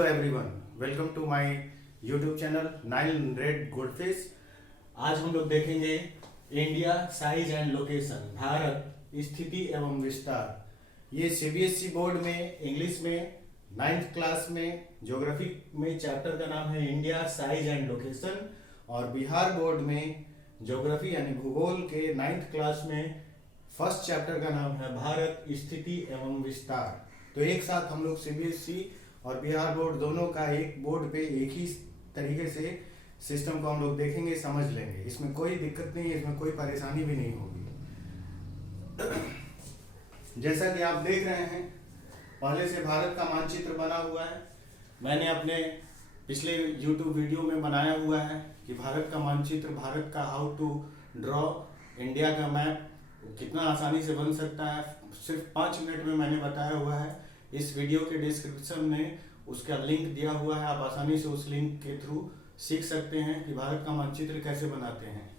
Hello everyone, welcome to my YouTube channel 9 good fish. आज हम लोग देखेंगे India size and location, Bharat स्थिति एवं विस्तार। ये सीबीएसई बोर्ड में इंग्लिश में 9th क्लास में ज्योग्राफी में चैप्टर का नाम है इंडिया साइज एंड लोकेशन, और बिहार बोर्ड में ज्योग्राफी यानी भूगोल के 9th क्लास में फर्स्ट चैप्टर का नाम है भारत स्थिति एवं विस्तार। तो एक साथ हम लोग सीबीएसई और बिहार बोर्ड दोनों का एक बोर्ड पे एक ही तरीके से सिस्टम को हम लोग देखेंगे, समझ लेंगे। इसमें कोई दिक्कत नहीं है, इसमें कोई परेशानी भी नहीं होगी। जैसा कि आप देख रहे हैं, पहले से भारत का मानचित्र बना हुआ है। मैंने अपने पिछले YouTube वीडियो में बनाया हुआ है कि भारत का मानचित्र, भारत का हाउ टू ड्रॉ इंडिया का मैप कितना आसानी से बन सकता है। सिर्फ 5 मिनट में मैंने बताया हुआ है। इस वीडियो के डिस्क्रिप्शन में उसका लिंक दिया हुआ है, आप आसानी से उस लिंक के थ्रू सीख सकते हैं कि भारत का मानचित्र कैसे बनाते हैं।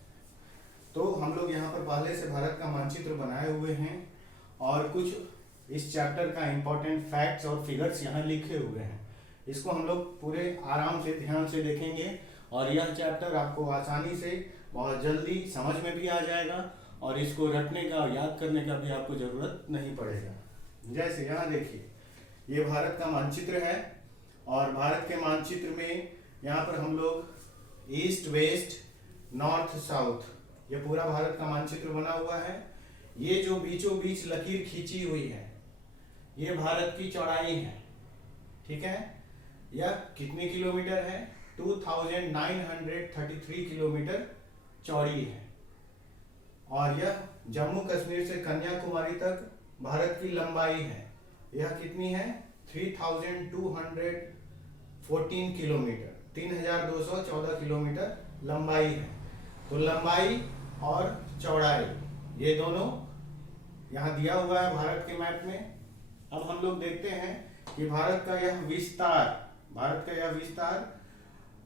तो हम लोग यहाँ पर पहले से भारत का मानचित्र बनाए हुए हैं और कुछ इस चैप्टर का इम्पोर्टेंट फैक्ट्स और फिगर्स यहाँ लिखे हुए हैं। इसको हम लोग पूरे आराम से ध्यान से देखेंगे और यह चैप्टर आपको आसानी से बहुत जल्दी समझ में भी आ जाएगा और इसको रटने का और याद करने का भी आपको ज़रूरत नहीं पड़ेगा। जैसे यहाँ देखिए, ये भारत का मानचित्र है और भारत के मानचित्र में यहाँ पर हम लोग ईस्ट वेस्ट नॉर्थ साउथ, ये पूरा भारत का मानचित्र बना हुआ है। ये जो बीचों बीच लकीर खींची हुई है, ये भारत की चौड़ाई है, ठीक है। यह कितने किलोमीटर है? 2933 किलोमीटर चौड़ी है। और यह जम्मू कश्मीर से कन्याकुमारी तक भारत की लंबाई है। यह कितनी है? 3214 किलोमीटर, 3214 किलोमीटर लंबाई है। तो लंबाई और चौड़ाई ये दोनों यहाँ दिया हुआ है भारत के मैप में। अब हम लोग देखते हैं कि भारत का यह विस्तार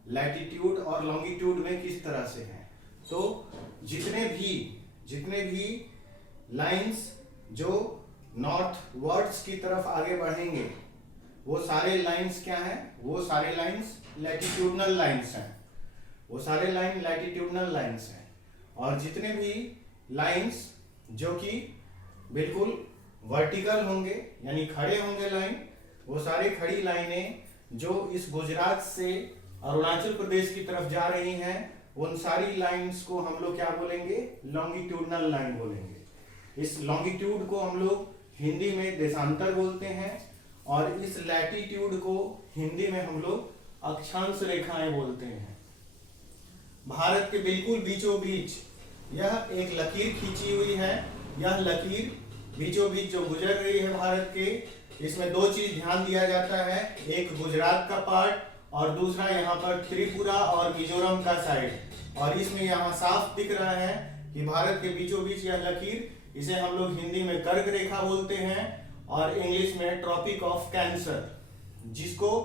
लैटिट्यूड और लॉन्गिट्यूड में किस तरह से है। तो जितने भी लाइंस जो नॉर्थ वर्ड्स की तरफ आगे बढ़ेंगे, वो सारे लाइंस क्या हैं? वो सारे लाइंस लैटिट्यूडनल लाइंस हैं। वो सारे लाइन लैटिट्यूडनल लाइंस हैं। और जितने भी लाइंस जो कि बिल्कुल वर्टिकल होंगे यानी खड़े होंगे लाइन, वो सारी खड़ी लाइनें जो इस गुजरात से अरुणाचल प्रदेश की तरफ जा रही हैं, उन सारी लाइंस को हम लोग क्या बोलेंगे? लॉन्गिट्यूडनल लाइन बोलेंगे। इस लॉन्गिट्यूड को हम लोग हिंदी में देशांतर बोलते हैं और इस लैटिट्यूड को हिंदी में हम लोग अक्षांश रेखाएं बोलते हैं। भारत के बिल्कुल बीचों बीच यह एक लकीर खींची हुई है। यह लकीर बीचों बीच जो गुजर रही है भारत के, इसमें दो चीज ध्यान दिया जाता है, एक गुजरात का पार्ट और दूसरा यहाँ पर त्रिपुरा और मिजोरम का साइड। और इसमें यहाँ साफ दिख रहा है कि भारत के बीचों बीच यह लकीर, इसे हम लोग हिंदी में कर्क रेखा बोलते हैं और इंग्लिश में ट्रॉपिक ऑफ कैंसर, जिसको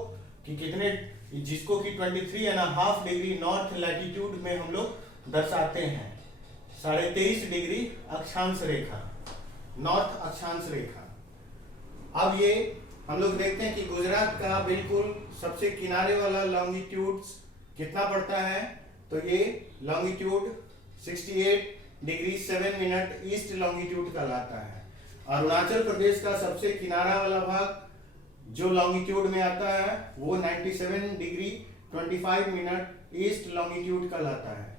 कि 23.5 डिग्री नॉर्थ लैटिट्यूड में हम लोग दर्शाते हैं। 23.5 डिग्री अक्षांश रेखा, नॉर्थ अक्षांश रेखा। अब ये हम लोग देखते हैं कि गुजरात का बिल्कुल सबसे किनारे वाला लॉन्गिट्यूड कितना पड़ता है। तो ये longitude 68 degree 7 minute east longitude कहलाता है। अरुणाचल प्रदेश का सबसे किनारा वाला भाग जो लॉन्गिट्यूड में आता है वो 97 डिग्री 25 मिनट ईस्ट लॉन्गिट्यूड कहलाता है।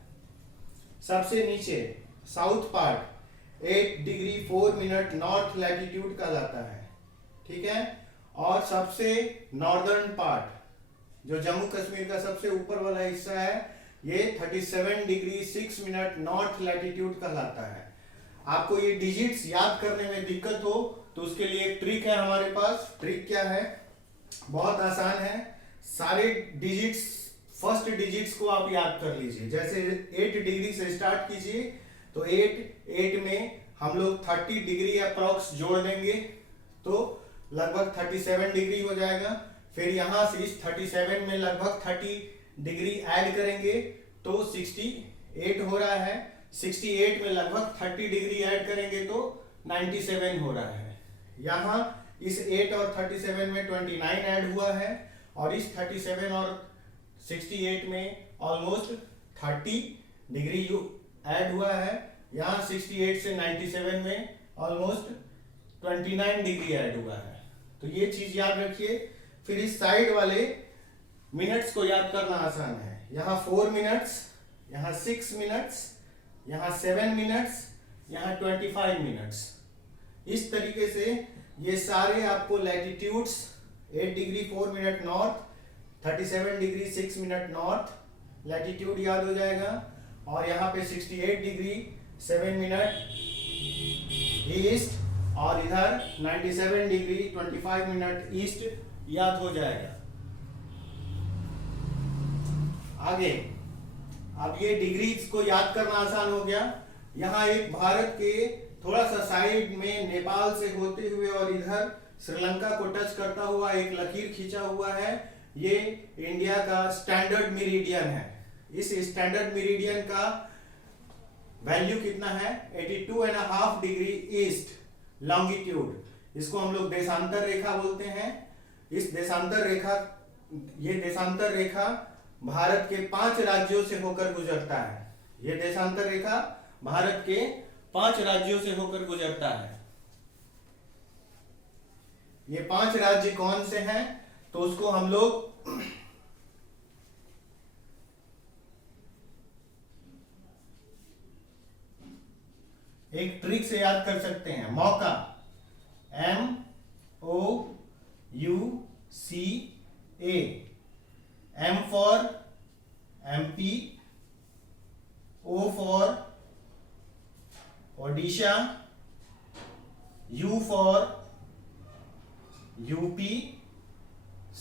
सबसे नीचे south part 8 degree 4 minute north latitude कहलाता है, ठीक है। और सबसे नॉर्दर्न पार्ट जो जम्मू कश्मीर का सबसे ऊपर वाला हिस्सा है, ये 37 डिग्री 6 मिनट नॉर्थ लैटिट्यूड कहलाता है। आपको ये डिजिट्स याद करने में दिक्कत हो तो उसके लिए एक ट्रिक है हमारे पास। ट्रिक क्या है? बहुत आसान है। सारे डिजिट्स, फर्स्ट डिजिट्स को आप याद कर लीजिए। जैसे 8 डिग्री से स्टार्ट कीजिए तो 8 में हम लोग 30 डिग्री अप्रॉक्स जोड़ देंगे तो लगभग 37 डिग्री हो जाएगा। फिर यहाँ से इस 37 में लगभग 30 डिग्री ऐड करेंगे तो 68 हो रहा है। 68 में लगभग 30 डिग्री ऐड करेंगे तो 97 हो रहा है। यहाँ इस 8 और 37 में 29 ऐड हुआ है और इस 37 और 68 में ऑलमोस्ट 30 डिग्री यू ऐड हुआ है। यहाँ 68 से 97 में ऑलमोस्ट 29 डिग्री ऐड हुआ है। तो ये चीज याद रखिए। फिर इस साइड वाले मिनट्स को याद करना आसान है। यहाँ 4 मिनट्स, यहाँ 6 मिनट्स, यहाँ 7 मिनट्स, यहाँ 25 मिनट्स। इस तरीके से ये सारे आपको latitudes 8 degree 4 minute north, 37 degree 6 minute north latitude याद हो जाएगा, और यहाँ पे 68 डिग्री 7 मिनट ईस्ट, और इधर 97 डिग्री 25 मिनट ईस्ट याद हो जाएगा। आगे अब ये डिग्रीज को याद करना आसान हो गया। यहाँ एक भारत के थोड़ा सा साइड में नेपाल से होते हुए और इधर श्रीलंका को टच करता हुआ एक लकीर खींचा हुआ है। ये इंडिया का स्टैंडर्ड मेरिडियन है। इस स्टैंडर्ड मेरिडियन का वैल्यू कितना है? 82.5 डिग्री ईस्ट लॉन्गिट्यूड। इसको हम लोग देशांतर रेखा बोलते हैं। इस देशांतर रेखा, ये देशांतर रेखा भारत के 5 राज्यों से होकर गुजरता है। ये देशांतर रेखा भारत के 5 राज्यों से होकर गुजरता है। ये 5 राज्य कौन से हैं? तो उसको हम लोग एक ट्रिक से याद कर सकते हैं। मौका, MOUCA, M for MP, O for Odisha, U for UP,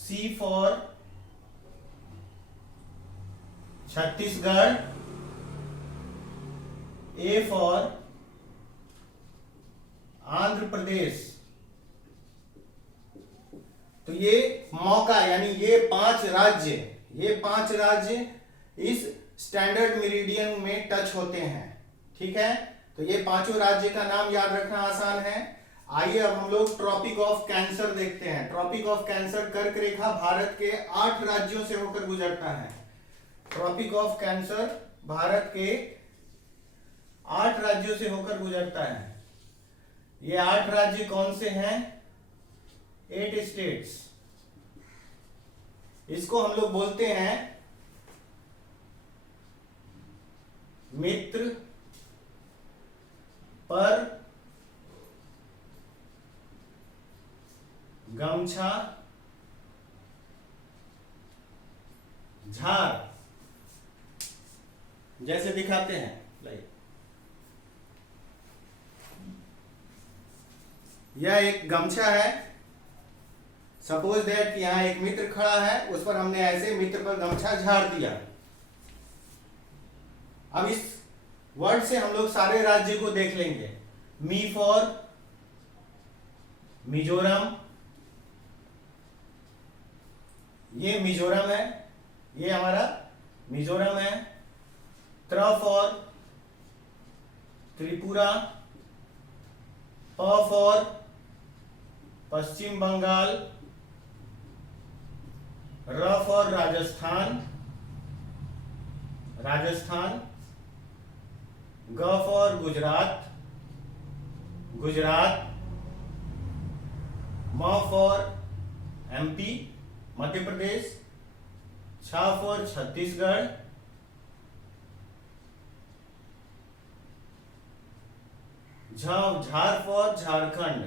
C for Chhattisgarh, A for Andhra Pradesh. तो ये मौका यानी ये 5 राज्य इस स्टैंडर्ड मेरिडियन में टच होते हैं। ठीक है, तो ये 5 राज्य का नाम याद रखना आसान है। आइए अब हम लोग ट्रॉपिक ऑफ कैंसर देखते हैं। ट्रॉपिक ऑफ कैंसर कर्क रेखा भारत के 8 राज्यों से होकर गुजरता है। ट्रॉपिक ऑफ कैंसर भारत के 8 राज्यों से होकर गुजरता है। ये 8 राज्य कौन से हैं? 8 स्टेट्स। इसको हम लोग बोलते हैं मित्र पर गमछा झार, जैसे दिखाते हैं। लाइक यह एक गमछा है। सपोज दैट कि यहाँ एक मित्र खड़ा है, उस पर हमने ऐसे मित्र पर गमछा झाड़ दिया। अब इस वर्ड से हम लोग सारे राज्य को देख लेंगे। मी फॉर मिजोरम, ये मिजोरम है, ये हमारा मिजोरम है। त्र फॉर त्रिपुरा, प फॉर पश्चिम बंगाल, र फॉर राजस्थान, ग फॉर गुजरात, म फॉर MP मध्य प्रदेश, छ फॉर छत्तीसगढ़, झार फॉर झारखंड।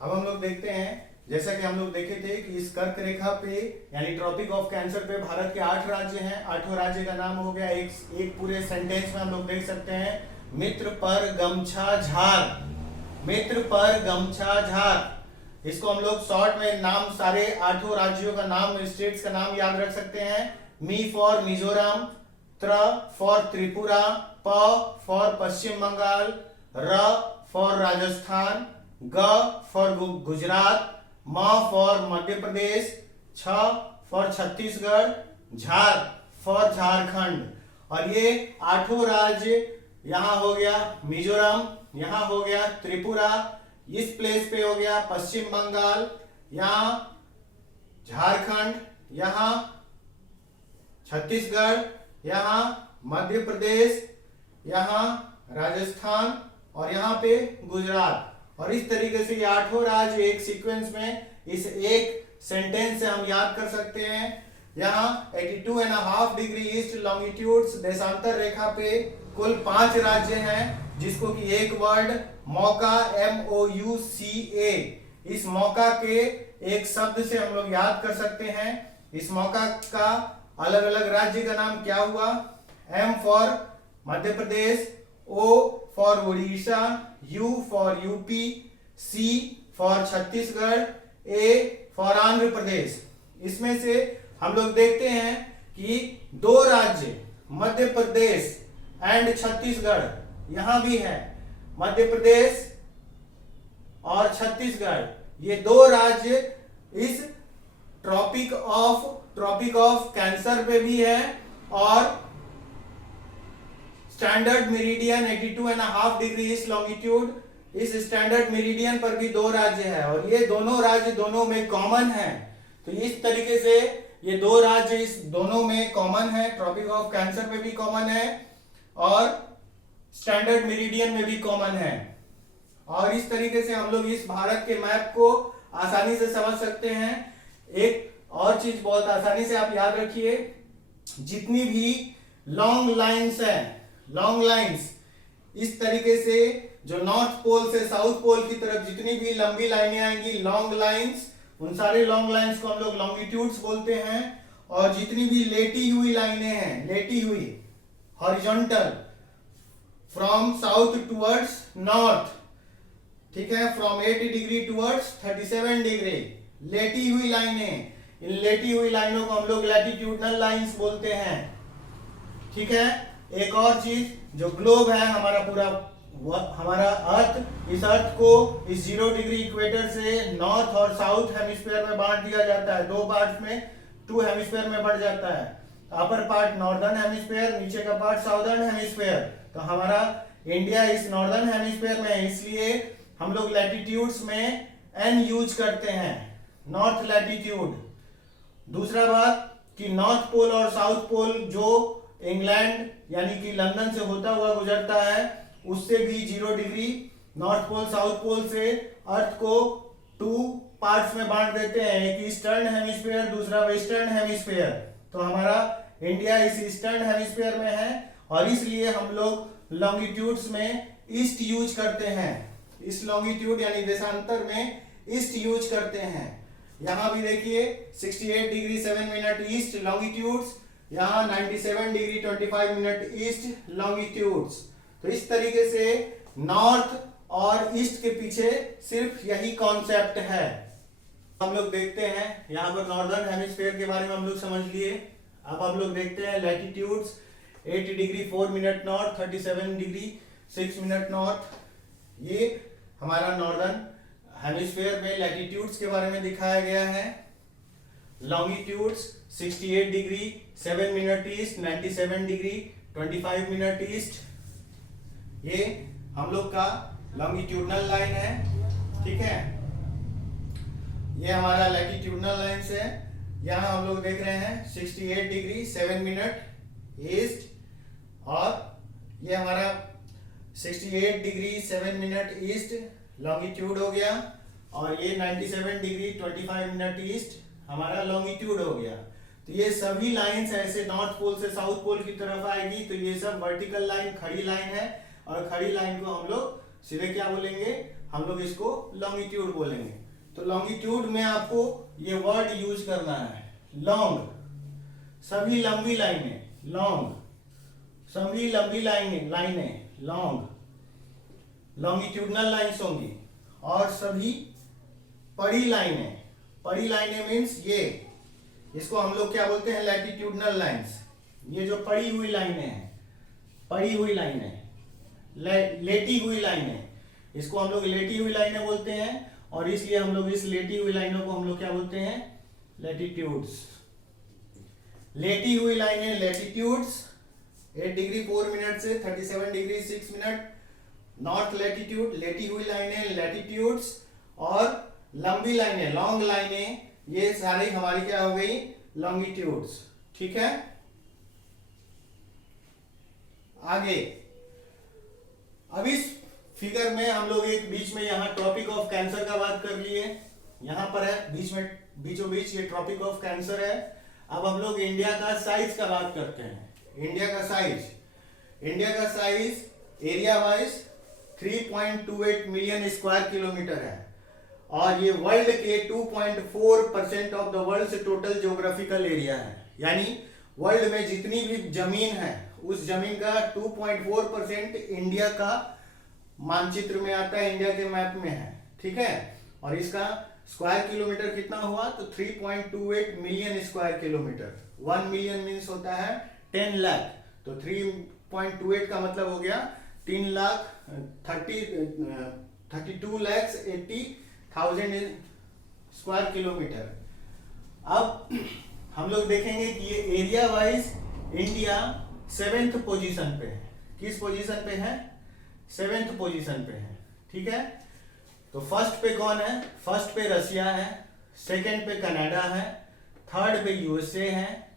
अब हम लोग देखते हैं, जैसा कि हम लोग देखे थे कि इस कर्क रेखा पे यानी ट्रॉपिक ऑफ कैंसर पे भारत के 8 राज्य हैं। 8 राज्य का नाम हो गया। एक पूरे सेंटेंस में हम लोग देख सकते हैं, मित्र पर गमछा झार, मित्र पर गमछा झार। इसको हम लोग शॉर्ट में नाम सारे 8 राज्यों का नाम, स्टेट्स का नाम याद रख सकते हैं। मी फॉर मिजोरम, त्र फॉर त्रिपुरा, प फॉर पश्चिम बंगाल, र फॉर राजस्थान, ग फॉर गुजरात, म फॉर मध्य प्रदेश, छ फॉर छत्तीसगढ़, झार फॉर झारखंड। और ये 8 राज्य, यहां हो गया मिजोरम, यहां हो गया त्रिपुरा, इस प्लेस पे हो गया पश्चिम बंगाल, यहाँ झारखंड, यहाँ छत्तीसगढ़, यहाँ मध्य प्रदेश, यहाँ राजस्थान और यहाँ पे गुजरात। और इस तरीके से ये 8 राज्य एक सीक्वेंस में इस एक सेंटेंस से हम याद कर सकते हैं। यहाँ 82.5 डिग्री ईस्ट लॉन्गिट्यूड्स देशांतर रेखा पे कुल 5 राज्य हैं, जिसको कि एक वर्ड मौका, MOUCA, इस मौका के एक शब्द से हम लोग याद कर सकते हैं। इस मौका का अलग अलग राज्य का नाम क्या हुआ? M for Madhya Pradesh, O for Orissa, U for UP, C for Chhattisgarh, A for Andhra Pradesh. इसमें से हम लोग देखते हैं कि 2 राज्य मध्य प्रदेश एंड छत्तीसगढ़ यहां भी है। मध्य प्रदेश और छत्तीसगढ़ ये 2 राज्य इस ट्रॉपिक ऑफ कैंसर पे भी है और standard meridian 82.5 degree east longitude, इस स्टैंडर्ड मेरिडियन पर भी 2 राज्य है और ये दोनों राज्य दोनों में कॉमन है। तो इस तरीके से ये 2 राज्य इस दोनों में कॉमन है, ट्रॉपिक ऑफ कैंसर में भी कॉमन है और स्टैंडर्ड मेरिडियन में भी कॉमन है। और इस तरीके से हम लोग इस भारत के मैप को आसानी से समझ सकते हैं। एक और चीज बहुत आसानी से आप याद रखिए, जितनी भी लॉन्ग लाइंस है, लॉन्ग लाइंस इस तरीके से जो नॉर्थ पोल से साउथ पोल की तरफ जितनी भी लंबी लाइनें आएंगी, लॉन्ग लाइंस, उन सारे लॉन्ग लाइंस को हम लोग लॉन्गिट्यूड्स बोलते हैं। और जितनी भी लेटी हुई लाइनें हैं, लेटी हुई horizontal from south towards north, ठीक है, फ्रॉम 80 डिग्री टुवर्ड्स 37 डिग्री, लेटी हुई लाइनें, इन लेटी हुई लाइनों को हम लोग लैटिट्यूडनल लाइंस बोलते हैं। ठीक है, एक और चीज, जो ग्लोब है हमारा पूरा, हमारा अर्थ, इस अर्थ को इस 0 डिग्री इक्वेटर से नॉर्थ और साउथ हेमिस्फीयर में बांट दिया जाता है। 2 पार्ट में, 2 हेमिस्फीयर में बढ़ जाता है। अपर पार्ट नॉर्दर्न हेमिस्फीयर, नीचे का पार्ट साउदर्न हेमिस्फीयर। तो हमारा इंडिया इस नॉर्दर्न हेमिस्फीयर में है, इसलिए हम लोग लैटिट्यूड्स में n यूज करते हैं, नॉर्थ लैटिट्यूड। दूसरा बात कि नॉर्थ पोल और साउथ पोल जो इंग्लैंड यानी कि लंदन से होता हुआ गुजरता है, उससे भी 0 degree north pole south pole से अर्थ को 2 पार्ट्स में बांट देते हैं, एक ईस्टर्न हेमिस्फीयर, दूसरा वेस्टर्न हेमिस्फीयर। तो हमारा इंडिया इस ईस्टर्न हेमिस्फीयर में है और इसलिए हम लोग लॉन्गिट्यूड्स में ईस्ट यूज करते हैं। इस लॉन्गिट्यूड यानी देशांतर में ईस्ट यूज करते हैं। यहां भी देखिए 68 डिग्री 7 मिनट ईस्ट लॉन्गिट्यूड्स, यहां 97 डिग्री 25 मिनट ईस्ट लॉन्गिट्यूड्स। तो इस तरीके से नॉर्थ और ईस्ट के पीछे सिर्फ यही कॉन्सेप्ट है। हम लोग देखते हैं यहाँ पर नॉर्दर्न हेमिस्फीयर के बारे में हम लोग समझ लिए। अब हम लोग देखते हैं latitudes 80 degree 4 minute north, 37 degree 6 minute north. ये हमारा नॉर्दर्न हेमिस्फीयर में लैटिट्यूड्स के बारे में दिखाया गया है। Longitudes 68 degree 7 minute east, 97 degree 25 minute east. ये हम लोग का लॉन्गिट्यूडनल लाइन है। ठीक है, ये हमारा लैटिट्यूडनल लाइन है। यहाँ हम लोग देख रहे हैं 68 डिग्री 7 मिनट ईस्ट और ये हमारा 68 डिग्री 7 मिनट ईस्ट लॉन्गिट्यूड हो गया और ये 97 डिग्री 25 मिनट ईस्ट हमारा लॉन्गिट्यूड हो गया। तो ये सभी लाइंस ऐसे नॉर्थ पोल से साउथ पोल की तरफ आएगी, तो ये सब वर्टिकल लाइन, खड़ी लाइन है और खड़ी लाइन को हम लोग सीधे क्या बोलेंगे, हम लोग इसको लॉन्गिट्यूड बोलेंगे। तो लॉन्गिट्यूड में आपको ये वर्ड यूज करना है, लॉन्ग, सभी लंबी लाइनें, लॉन्ग, सभी लंबी लाइनें लॉन्ग, लॉन्गिट्यूडनल लाइंस होंगी। और सभी पड़ी लाइनें मीन्स ये, इसको हम लोग क्या बोलते हैं, लैटिट्यूडनल लाइंस। ये जो पड़ी हुई लाइनें हैं, पड़ी हुई लाइनें, लेटी हुई लाइनें, इसको हम लोग लेटी हुई लाइनें बोलते हैं और इसलिए हम लोग इस लेटी हुई लाइनों को हम लोग क्या बोलते हैं, लैटिट्यूड्स। लेटी हुई लाइनें लैटिट्यूड्स 8 डिग्री 4 मिनट से 37 डिग्री 6 मिनट नॉर्थ लैटिट्यूड, लेटी हुई लाइनें लैटिट्यूड्स और लंबी लाइनें, लॉन्ग लाइनें, ये सारी हमारी क्या हो गई, लॉन्गिट्यूड्स। ठीक है, आगे अब इस फिगर में हम लोग एक बीच में यहाँ ट्रॉपिक ऑफ कैंसर का बात कर लिए, यहाँ पर है बीच में, बीचों बीच ये ट्रॉपिक ऑफ कैंसर है। अब हम लोग इंडिया का साइज का बात करते हैं। इंडिया का साइज, इंडिया का size area wise 3.28 million square kilometre है और ये वर्ल्ड के 2.4% of the world total geographical area है। यानी वर्ल्ड में जितनी भी जमीन है उस जमीन का 2.4% इंडिया का मानचित्र में आता है, इंडिया के मैप में है। ठीक है, और इसका स्क्वायर किलोमीटर कितना हुआ, तो 3.28 million square kilometre. 1 million means होता है 10 लाख, तो 3.28 का मतलब हो गया 32,80,000 स्क्वायर किलोमीटर। अब हम लोग देखेंगे कि ये area wise India 7th position पे है। किस पोजीशन पे है, 7th पोजीशन पे है। ठीक है, तो फर्स्ट पे कौन है, फर्स्ट पे रसिया है, सेकंड पे कनाडा है, थर्ड पे यूएसए है,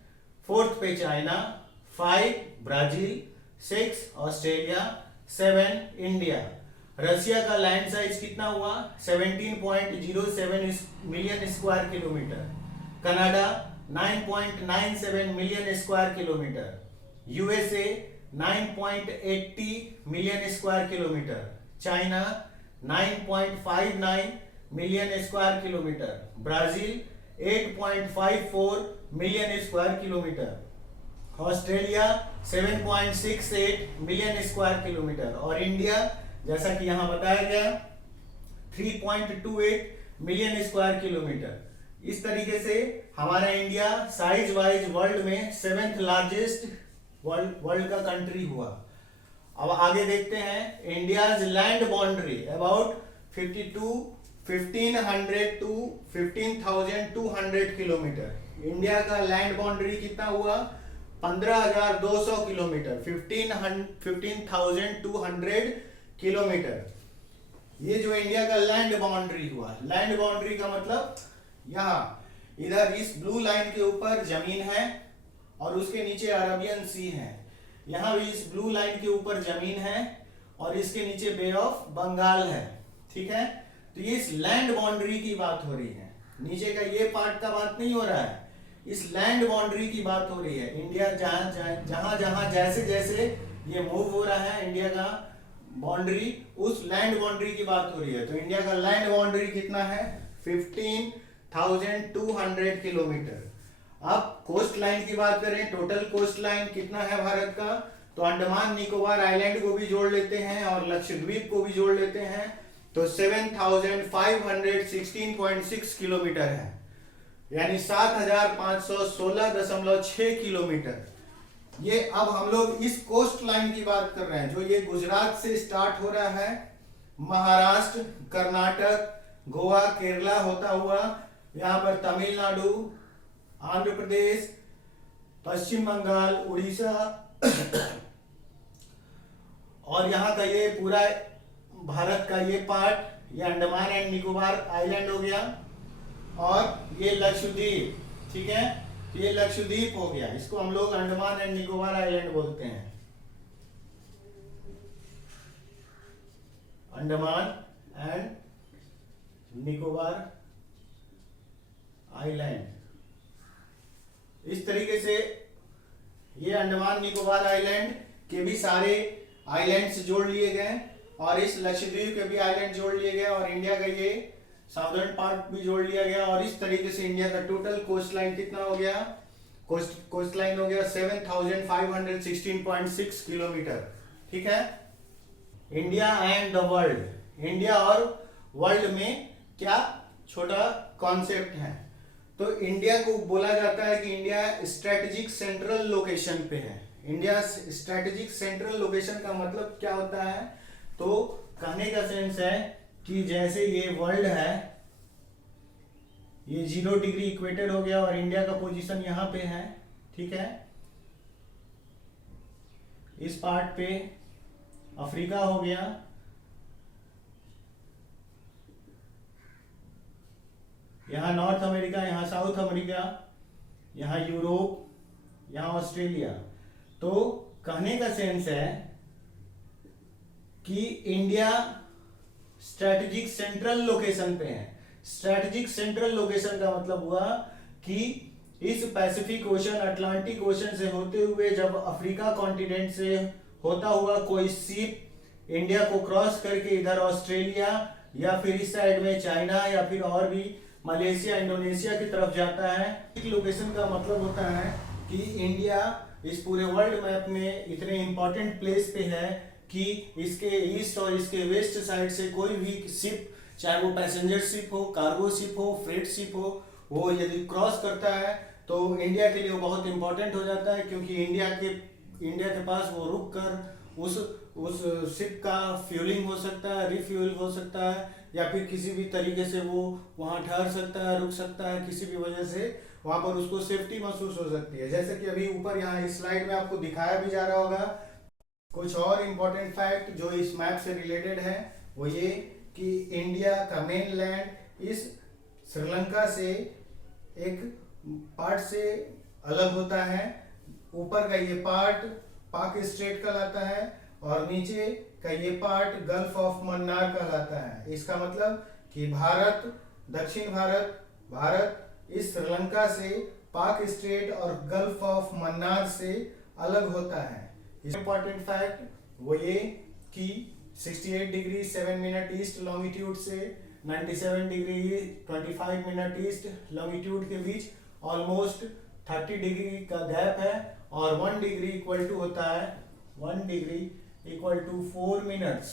फोर्थ पे चाइना, 5 ब्राजील, 6 ऑस्ट्रेलिया, 7 इंडिया। रसिया का लैंड साइज कितना हुआ, 17.07 million square kilometre. Canada 9.97 million square kilometre. USA 9.80 million square kilometre. China 9.59 million square kilometre. Brazil 8.54 million square kilometre. Australia 7.68 million square kilometre और India जैसा कि यहां बताया गया 3.28 मिलियन स्क्वायर किलोमीटर। इस तरीके से हमारा इंडिया साइज वाइज वर्ल्ड में 7th लार्जेस्ट वर्ल्ड का कंट्री हुआ। अब आगे देखते हैं India's land boundary about 1500 to 15,200 kilometre. India का लैंड बाउंड्री कितना हुआ, 15,200 किलोमीटर, 15,200 किलोमीटर। ये जो इंडिया का लैंड बाउंड्री हुआ, लैंड बाउंड्री का मतलब यहाँ इधर इस ब्लू लाइन के ऊपर जमीन है और उसके नीचे अरबियन सी है। यहाँ भी इस ब्लू लाइन के ऊपर जमीन है और इसके नीचे बे ऑफ बंगाल है। ठीक है, तो ये इस लैंड बाउंड्री की बात हो रही है, नीचे का ये पार्ट का बात नहीं हो रहा है, इस लैंड बाउंड्री की बात हो रही है। इंडिया जहां जहां जैसे जैसे ये मूव हो रहा है इंडिया का बाउंड्री, उस लैंड बाउंड्री की बात हो रही है। तो इंडिया का लैंड बाउंड्री कितना है, 15,200 किलोमीटर। अब कोस्ट लाइन की बात करें, टोटल कोस्ट लाइन कितना है भारत का, तो अंडमान निकोबार आइलैंड को भी जोड़ लेते हैं और लक्षद्वीप को भी जोड़ लेते हैं, तो 7,516.6 किलोमीटर है, यानी 7,516.6 किलोमीटर। ये अब हम लोग इस कोस्ट लाइन की बात कर रहे हैं जो ये गुजरात से स्टार्ट हो रहा है, महाराष्ट्र, कर्नाटक, गोवा, केरला होता हुआ यहाँ पर तमिलनाडु, आंध्र प्रदेश, पश्चिम बंगाल, उड़ीसा और यहाँ का ये पूरा भारत का ये पार्ट, ये अंडमान एंड निकोबार आइलैंड हो गया और ये लक्षद्वीप। ठीक है, तो ये लक्षद्वीप हो गया, इसको हम लोग अंडमान एंड निकोबार आइलैंड बोलते हैं, अंडमान एंड निकोबार आइलैंड। इस तरीके से ये अंडमान निकोबार आइलैंड के भी सारे आइलैंड्स जोड़ लिए गए और इस लक्षद्वीप के भी आइलैंड जोड़ लिए गए और इंडिया का ये साउदर्न पार्ट भी जोड़ लिया गया और इस तरीके से इंडिया का टोटल कोस्ट लाइन कितना हो गया, कोस्ट लाइन हो गया 7,516.6 किलोमीटर। ठीक है, India and the world, India और वर्ल्ड में क्या छोटा कॉन्सेप्ट है, तो इंडिया को बोला जाता है कि इंडिया स्ट्रेटेजिक सेंट्रल लोकेशन पे है। इंडिया स्ट्रेटेजिक सेंट्रल लोकेशन का मतलब क्या होता है, तो कहने का सेंस है कि जैसे ये वर्ल्ड है, ये 0 डिग्री इक्वेटर हो गया और इंडिया का पोजीशन यहां पे है। ठीक है, इस पार्ट पे अफ्रीका हो गया, यहाँ नॉर्थ अमेरिका, यहाँ साउथ अमेरिका, यहाँ यूरोप, यहाँ ऑस्ट्रेलिया। तो कहने का सेंस है कि इंडिया स्ट्रेटेजिक सेंट्रल लोकेशन पे है। स्ट्रेटेजिक सेंट्रल लोकेशन का मतलब हुआ कि इस पैसिफिक ओशन, अटलांटिक ओशन से होते हुए जब अफ्रीका कॉन्टिनेंट से होता हुआ कोई शिप इंडिया को क्रॉस करके इधर ऑस्ट्रेलिया या फिर इस साइड में चाइना या फिर और भी मलेशिया, इंडोनेशिया की तरफ जाता है। लोकेशन का मतलब होता है कि इंडिया इस पूरे वर्ल्ड मैप में इतने इंपॉर्टेंट प्लेस पे है कि इसके ईस्ट और इसके वेस्ट साइड से कोई भी शिप, चाहे वो पैसेंजर शिप हो, कार्गो शिप हो, फ्रेट शिप हो, वो यदि क्रॉस करता है तो इंडिया के लिए वो बहुत इंपॉर्टेंट हो जाता है, क्योंकि इंडिया के पास वो रुक कर उस शिप का फ्यूलिंग हो सकता है, रिफ्यूल हो सकता है, या फिर किसी भी तरीके से वो वहाँ ठहर सकता है, रुक सकता है, किसी भी वजह से वहाँ पर उसको सेफ्टी महसूस हो सकती है। जैसे कि अभी ऊपर यहाँ इस स्लाइड में आपको दिखाया भी जा रहा होगा। कुछ और इम्पोर्टेंट फैक्ट जो इस मैप से रिलेटेड है वो ये कि इंडिया का मेन लैंड इस श्रीलंका से एक पार्ट से अलग होता है। ऊपर का ये पार्ट पाक स्ट्रेट कहलाता है और नीचे का ये पार्ट गल्फ ऑफ मन्नार कहलाता है। इसका मतलब कि दक्षिण भारत इस श्रीलंका से पाक स्ट्रेट और गल्फ ऑफ मन्नार से अलग होता है। इम्पोर्टेंट फैक्ट वो ये कि 68 डिग्री 7 मिनट ईस्ट लॉन्गिट्यूड से 97 डिग्री 25 मिनट ईस्ट लॉन्गिट्यूड के बीच ऑलमोस्ट 30 डिग्री का गैप है और 1 डिग्री इक्वल टू होता है 1 डिग्री इक्वल टू 4 मिनट्स।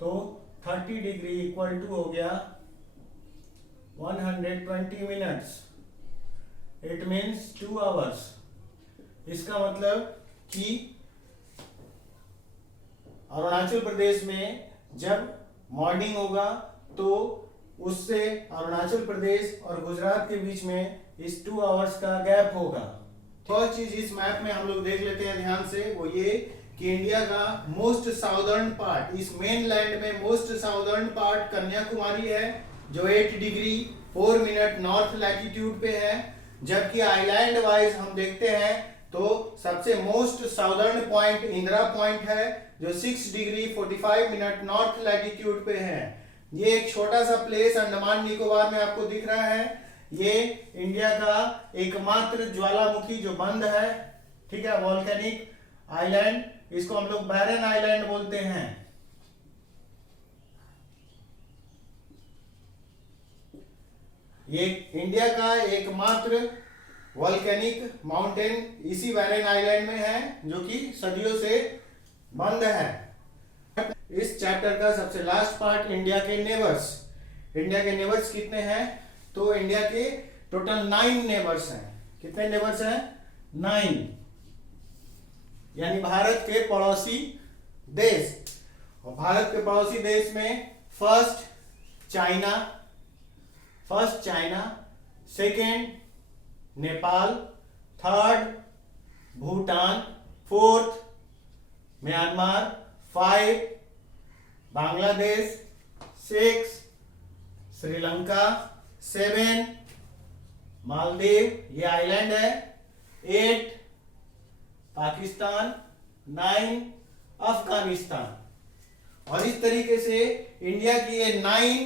तो 30 डिग्री इक्वल टू हो गया 120 मिनट्स। It means 2 hours. इसका मतलब कि अरुणाचल प्रदेश में जब मॉर्निंग होगा तो उससे अरुणाचल प्रदेश और गुजरात के बीच में इस 2 आवर्स का गैप होगा। फर्स्ट चीज इस मैप में हम लोग देख लेते हैं ध्यान से, वो ये कि इंडिया का मोस्ट साउदर्न पार्ट, इस मेन लैंड में मोस्ट साउदर्न पार्ट कन्याकुमारी है जो 8 डिग्री 4 मिनट नॉर्थ लैटिट्यूड पे है। जबकि आइलैंड वाइज हम देखते हैं तो सबसे most southern point Indira point है जो 6 डिग्री 45 मिनट नॉर्थ लैटिट्यूड पे है। ये एक छोटा सा प्लेस अंडमान निकोबार में आपको दिख रहा है। ये इंडिया का एकमात्र ज्वालामुखी जो बंद है, ठीक है, वॉल्केनिक आइलैंड, इसको हम लोग बैरन आइलैंड बोलते हैं। ये इंडिया का एकमात्र वॉल्केनिक माउंटेन इसी बैरन आइलैंड में है जो कि सदियों से बंद है। इस चैप्टर का सबसे लास्ट पार्ट इंडिया के नेबर्स। इंडिया के नेबर्स कितने हैं? तो इंडिया के टोटल 9 नेबर्स हैं। कितने नेबर्स हैं? 9, यानी भारत के पड़ोसी देश। और भारत के पड़ोसी देश में first China, second Nepal, third Bhutan, fourth Myanmar, 5 Bangladesh, 6 Sri Lanka, 7 Maldives, ये आइलैंड है, 8 पाकिस्तान, 9 अफगानिस्तान। और इस तरीके से इंडिया की ये 9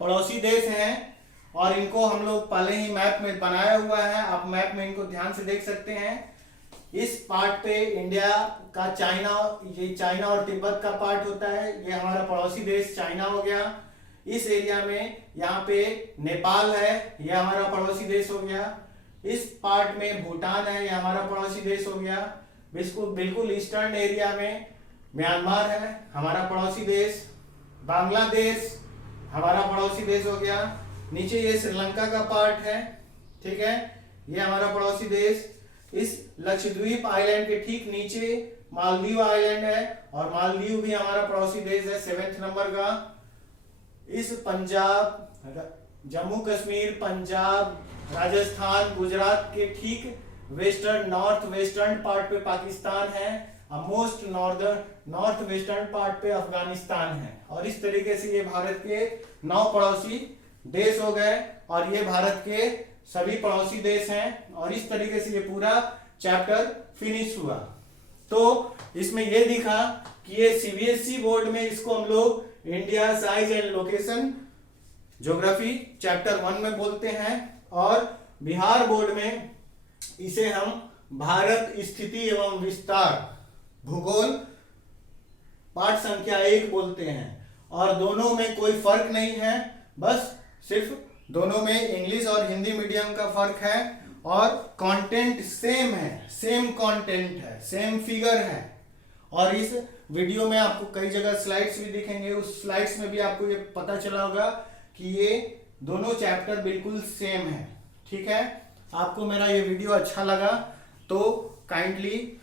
पड़ोसी देश हैं और इनको हम लोग पहले ही मैप में बनाया हुआ है। आप मैप में इनको ध्यान से देख सकते हैं। इस पार्ट पे इंडिया का ये चाइना और तिब्बत का पार्ट होता है। ये हमारा पड़ोसी देश चाइना हो गया। इस एरिया में यहाँ पे नेपाल है, ये हमारा पड़ोसी देश हो गया। इस पार्ट में भूटान है, ये हमारा पड़ोसी देश हो गया। बिल्कुल ईस्टर्न एरिया में म्यांमार है, हमारा पड़ोसी देश। बांग्लादेश हमारा पड़ोसी देश हो गया। नीचे ये श्रीलंका का पार्ट है, ठीक है, ये हमारा पड़ोसी देश। इस लक्षद्वीप आइलैंड के ठीक नीचे मालदीव आइलैंड है और मालदीव भी हमारा पड़ोसी देश है 7वें नंबर का। इस जम्मू कश्मीर, पंजाब, राजस्थान, गुजरात के ठीक नॉर्थ वेस्टर्न पार्ट पे पाकिस्तान है और मोस्ट नॉर्थ वेस्टर्न पार्ट पे अफगानिस्तान है। और इस तरीके से ये भारत के 9 पड़ोसी देश हो गए और ये भारत के सभी पड़ोसी देश हैं, और इस तरीके से ये पूरा चैप्टर फिनिश हुआ। तो इसमें ये दिखा कि ये सीबीएसई बोर्ड में इसको हम लोग India size and location geography chapter 1 में बोलते हैं, और बिहार बोर्ड में इसे हम भारत स्थिति एवं विस्तार भूगोल पाठ संख्या 1 बोलते हैं। और दोनों में कोई फर्क नहीं है, बस सिर्फ दोनों में इंग्लिश और हिंदी मीडियम का फर्क है, और कंटेंट सेम है, सेम कंटेंट है, सेम फिगर है। और इस वीडियो में आपको कई जगह स्लाइड्स भी दिखेंगे, उस स्लाइड्स में भी आपको ये पता चला होगा कि ये दोनों चैप्टर बिल्कुल सेम है। ठीक है, आपको मेरा ये वीडियो अच्छा लगा तो काइंडली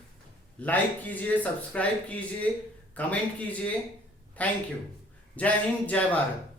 लाइक कीजिए, सब्सक्राइब कीजिए, कमेंट कीजिए। Thank you. जय हिंद, जय भारत।